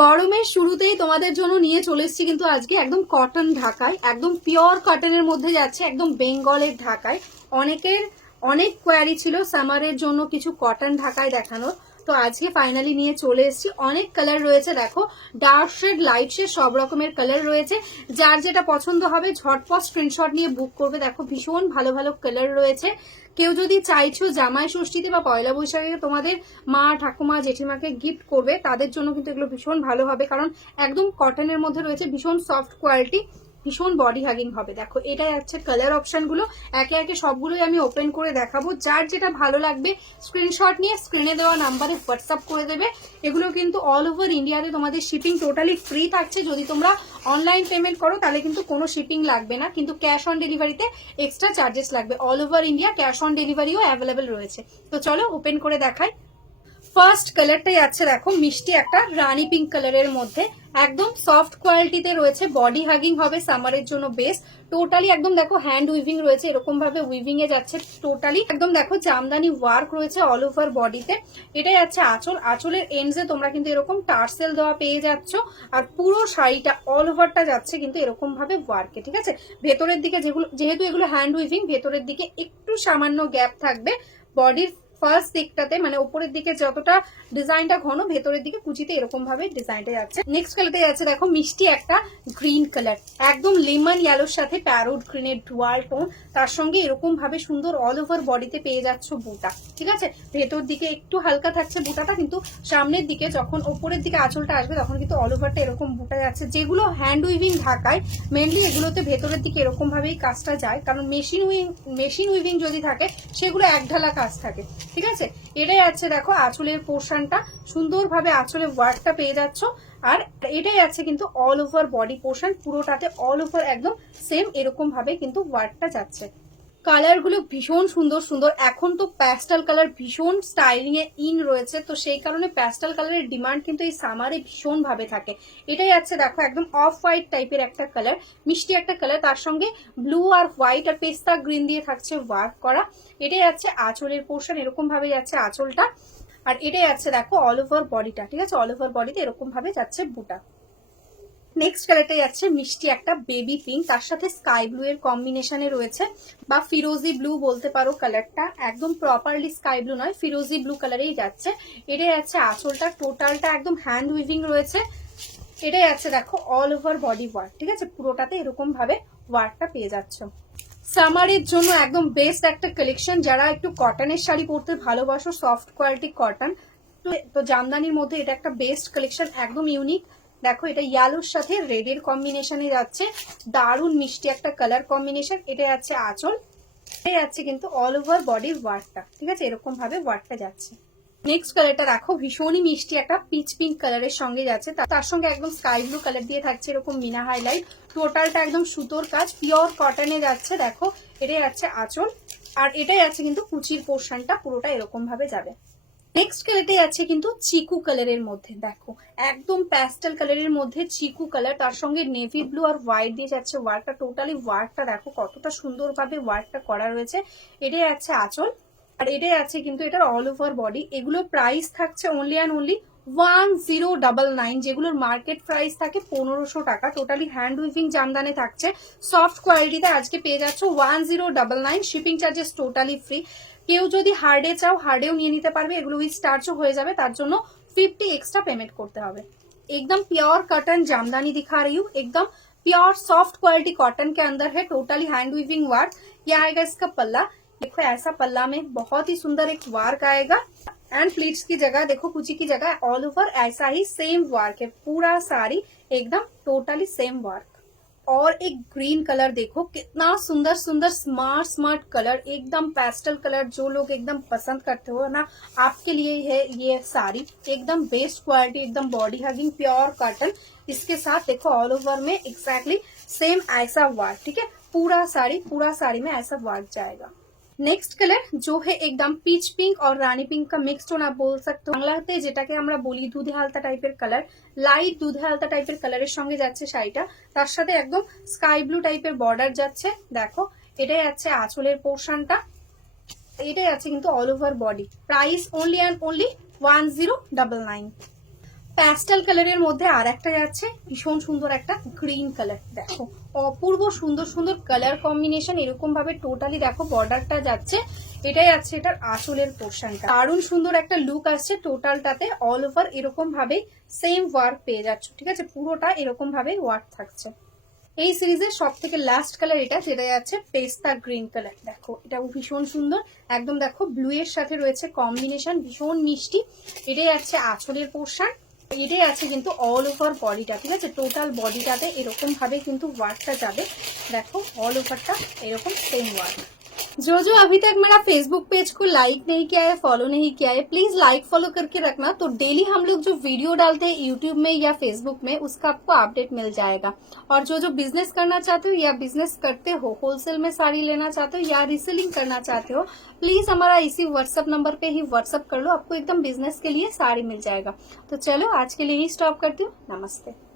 গরমের শুরুতেই তোমাদের জন্য নিয়ে চলে এসেছি কিন্তু আজকে একদম কটন ঢাকায়, একদম পিওর কটনের মধ্যে যাচ্ছে একদম বেঙ্গলের ঢাকায়। অনেকের অনেক কোয়ারি ছিল সামারের জন্য কিছু কটন ঢাকায় দেখানোর। তো আজকে ফাইনালি নিয়ে চলে এসেছি। অনেক কালার রয়েছে, দেখো। ডার্ক শেড লাইট শেড সব রকমের কালার রয়েছে। যার যেটা পছন্দ হবে, ঝটপট স্ক্রিনশট নিয়ে বুক করবে। দেখো, ভীষণ ভালো ভালো কালার রয়েছে। কেউ যদি চাইছো জামাই ষষ্ঠীতে বা পয়লা বৈশাখে তোমাদের মা, ঠাকুমা, জেঠিমাকে গিফট করবে, তাদের জন্য কিন্তু এগুলো ভীষণ ভালো হবে। কারণ একদম কটনের মধ্যে রয়েছে ভীষণ সফট কোয়ালিটি ভীষণ বডি হাগিং হবে। দেখো, এটাই হচ্ছে কালার অপশনগুলো একে একে সবগুলোই আমি ওপেন করে দেখাবো। যার যেটা ভালো লাগবে স্ক্রিনশট নিয়ে স্ক্রিনে দেওয়া নাম্বারে হোয়াটসঅ্যাপ করে দেবে। এগুলো কিন্তু অল ওভার ইন্ডিয়াতে তোমাদের শিপিং টোটালি ফ্রি থাকছে। যদি তোমরা অনলাইন পেমেন্ট করো, তাহলে কিন্তু কোনো শিপিং লাগবে না। কিন্তু ক্যাশ অন ডেলিভারিতে এক্সট্রা চার্জেস লাগবে। All over India cash on ডেলিভারিও available রয়েছে। তো চলো ওপেন করে দেখাই। ফার্স্ট কালারটাই আছে, দেখো, মিষ্টি একটা, রানি পিঙ্ক কালারের মধ্যে। একদম সফট কোয়ালিটিতে রয়েছে বডি হাগিং হবে সামারের জন্য বেস্ট টোটালি একদম দেখো হ্যান্ড উইভিং রয়েছে, এরকম ভাবে উইভিং এ যাচ্ছে টোটালি একদম দেখো, জামদানি ওয়ার্ক রয়েছে অল ওভার বডিতে এটাই আছে আঁচল। আঁচলের এন্ডসে তোমরা কিন্তু এরকম টার্সেল দেওয়া পেয়ে যাচ্ছ। আর পুরো শাড়িটা অল ওভারটা যাচ্ছে কিন্তু এরকম ভাবে ওয়ার্কে ঠিক আছে? ভেতরের দিকে যেগুলো, যেহেতু এগুলো হ্যান্ড উইভিং ভেতরের দিকে একটু সামান্য গ্যাপ থাকবে। বডির ফার্স্ট দিকটাতে মানে উপরের দিকে যতটা ডিজাইনটা ঘন, ভেতরের দিকে কুচিতে এরকম ভাবে ডিজাইনটা যাচ্ছে। নেক্সট কালারতে যাচ্ছে, দেখো, মিষ্টি একটা গ্রিন কালার একদম লেমন ইয়েলোর সাথে প্যারোট গ্রিনের ডুয়াল টোন তার সঙ্গে এরকম ভাবে সুন্দর অল ওভার বডিতে পেয়ে যাচ্ছ বুটা। ঠিক আছে? ভেতর দিকে একটু হালকা থাকছে বুটাটা, কিন্তু সামনের দিকে যখন ওপরের দিকে আঁচলটা আসবে, তখন কিন্তু অল ওভারটা এরকম বুটা যাচ্ছে। যেগুলো হ্যান্ড উইভিং ঢাকায় মেনলি এগুলোতে ভেতরের দিকে এরকম ভাবেই কাজটা যায়। কারণ মেশিন উইং মেশিন উইভিং যদি থাকে, সেগুলো এক ঢালা কাজ থাকে। ঠিক আছে? এটাই আছে দেখো আঁচলের পোর্শনটা সুন্দরভাবে আঁচলে ওয়ার্কটা পেয়ে যাচ্ছ। আর এটাই আছে কিন্তু অল ওভার বডি পোর্শন পুরোটাতে অল ওভার একদম সেম এরকম ভাবে কিন্তু ওয়ার্কটা যাচ্ছে। কালারগুলো ভীষণ সুন্দর সুন্দর। এখন তো প্যাস্টাল কালার ভীষণ স্টাইলিং এ ইন রয়েছে, তো সেই কারণে প্যাস্টাল কালারের ডিমান্ড কিন্তু এই সামারে ভীষণ ভাবে থাকে। এটাই আছে, দেখো, একদম অফ হোয়াইট টাইপের একটা কালার মিষ্টি একটা কালার তার সঙ্গে ব্লু আর হোয়াইট আর পেস্তা গ্রিন দিয়ে থাকছে ওয়ার্ক করা। এটাই আছে আঁচলের পোর্শন এরকম ভাবে যাচ্ছে আঁচলটা। আর এটাই আছে, দেখো অল ওভার বডিটা ঠিক আছে? অল ওভার বডিতে এরকম ভাবে যাচ্ছে বুটা। নেক্সট কালারটা যাচ্ছে মিষ্টি একটা বেবি পিঙ্ক তার সাথে স্কাই ব্লু এর কম্বিনেশনে রয়েছে, বা ফিরোজি ব্লু বলতে পারো কালারটা একদম প্রপারলি স্কাই ব্লু নয়, ফিরোজি ব্লু কালারেই যাচ্ছে। এটাই আছে আঁচলটা টোটালটা একদম হ্যান্ড উইভিং রয়েছে। এটাই আছে দেখো অল ওভার বডি ওয়ার্ক ঠিক আছে? পুরোটাতে এরকম ভাবে ওয়ার্কটা পেয়ে যাচ্ছ। সামারের জন্য একদম বেস্ট একটা কালেকশন যারা একটু কটনের শাড়ি পরতে ভালোবাসো সফট কোয়ালিটি কটন তো জামদানির মধ্যে এটা একটা বেস্ট কালেকশন একদম ইউনিক দেখো, এটা ইয়ালোর সাথে রেড এর কম্বিনেশনে যাচ্ছে। দারুণ মিষ্টি একটা কালার কম্বিনেশন এটা যাচ্ছে আঁচল। এটা যাচ্ছে কিন্তু অল ওভার বডির ওয়ার্কটা ঠিক আছে? এরকম ভাবে ওয়ার্কটা যাচ্ছে। নেক্সট কালারটা রাখো ভীষণই মিষ্টি একটা পিচ পিঙ্ক কালারের সঙ্গে যাচ্ছে। তার সঙ্গে একদম স্কাই ব্লু কালার দিয়ে থাকছে এরকম মিনা হাইলাইট টোটালটা একদম সুতোর কাজ পিওর কটনে যাচ্ছে, দেখো। এটাই যাচ্ছে আঁচল। আর এটাই আছে কিন্তু কুচির পোর্শনটা পুরোটা এরকম ভাবে যাবে। নেক্সট কালারটি আছে কিন্তু চিকু কালারের মধ্যে, দেখো। একদম প্যাস্টেল কালারের মধ্যে চিকু কালার তার সঙ্গে নেভি ব্লু আর হোয়াইট দিয়ে যাচ্ছে ওয়ার্কটা টোটালি ওয়ার্কটা দেখো, কতটা সুন্দরভাবে ওয়ার্কটা করা রয়েছে। এটাই আছে আঁচল, আর এটাই আছে কিন্তু এটার অল ওভার বডি এগুলোর প্রাইস থাকছে only and only one zero double nine যেগুলোর মার্কেট প্রাইস থাকে পনেরোশো টাকা। টোটালি হ্যান্ড উইভিং জামদানে থাকছে। সফট কোয়ালিটিতে আজকে পেয়ে যাচ্ছ one zero double nine shipping charges totally free কেউ যদি হার্ডে চাও হার্ডেও নিয়ে নিতে পারবে এগুলো উইথ স্টার্চও হয়ে যাবে তার জন্য फिफ्टी एक्स्ट्रा पेमेंट करते হবে एकदम प्योर कॉटन जामदानी दिखा रही हूँ एकदम प्योर सॉफ्ट क्वालिटी कॉटन के अंदर है टोटली हैंड वीविंग वर्क ये आएगा इसका पल्ला देखो ऐसा पल्ला में बहुत ही सुंदर एक वर्क आएगा एंड प्लीट्स की जगह देखो कुची की जगह ऑल ओवर ऐसा ही सेम वर्क है पूरा साड़ी एकदम टोटली सेम वर्क और एक ग्रीन कलर देखो, कितना सुंदर सुंदर स्मार्ट स्मार्ट कलर एकदम पेस्टल कलर जो लोग एकदम पसंद करते हो ना? आपके लिए है ये साड़ी, एकदम बेस्ट क्वालिटी एकदम बॉडी हगिंग प्योर कॉटन इसके साथ देखो ऑल ओवर में एक्सैक्टली सेम ऐसा वर्क ठीक है? पूरा साड़ी पूरा साड़ी में ऐसा वर्क जाएगा। নেক্সট কালার जो है एकदम পিচ পিঙ্ক और রানী পিঙ্ক का मिक्स টোন आप बोल सकते हो বাংলাতে যেটাকে আমরা বলি দুধে হালতা টাইপের কালার লাইট দুধে হালতা টাইপের কালারের সঙ্গে যাচ্ছে শাড়িটা তার সাথে একদম স্কাই ব্লু টাইপের বর্ডার যাচ্ছে দেখো এটাই যাচ্ছে আঁচলের পোর্শনটা এটাই আছে কিন্তু all over body price only and only one zero double nine pastel কালারের মধ্যে আর একটা যাচ্ছে ভীষণ সুন্দর একটা গ্রিন কালার। দেখো, অপূর্ব সুন্দর সুন্দর কালার কম্বিনেশন এরকম ভাবে টোটালি দেখো বর্ডারটা যাচ্ছে। এটাই আছে এটার আঁচলের পোর্শনটা দারুণ সুন্দর একটা লুক আসছে টোটালটাতে অল ওভার এরকম ভাবে সেম ওয়ার্ক পেয়ে যাচ্ছ, ঠিক আছে? পুরোটা এরকম ভাবে ওয়ার্ক থাকছে। এই সিরিজের সব থেকে লাস্ট কালার এটা যেটা যাচ্ছে পেস্তা গ্রিন কালার। দেখো এটা ভীষণ সুন্দর। একদম দেখো ব্লু এর সাথে রয়েছে কম্বিনেশন ভীষণ মিষ্টি। এটাই আছে আঁচলের পোর্শন এটাই আছে কিন্তু অল ওভার বডিটা ঠিক আছে? টোটাল বডিটাতে এরকমভাবে কিন্তু ওয়ার্কটা যাবে। দেখো অল ওভারটা এরকম সেম ওয়ার্ক जो जो अभी तक मेरा फेसबुक पेज को लाइक नहीं किया है फॉलो नहीं किया है प्लीज़ लाइक फॉलो करके रखना। तो डेली हम लोग जो वीडियो डालते हैं यूट्यूब में या फेसबुक में, उसका आपको अपडेट मिल जाएगा। और जो जो बिज़नेस करना चाहते हो या बिज़नेस करते हो होलसेल में साड़ी लेना चाहते हो या रिसेलिंग करना चाहते हो प्लीज़ हमारा इसी व्हाट्सअप नंबर पे ही व्हाट्सअप कर लो, आपको एकदम बिज़नेस के लिए साड़ी मिल जाएगा। तो चलो, आज के लिए ही स्टॉप करती हूँ। नमस्ते।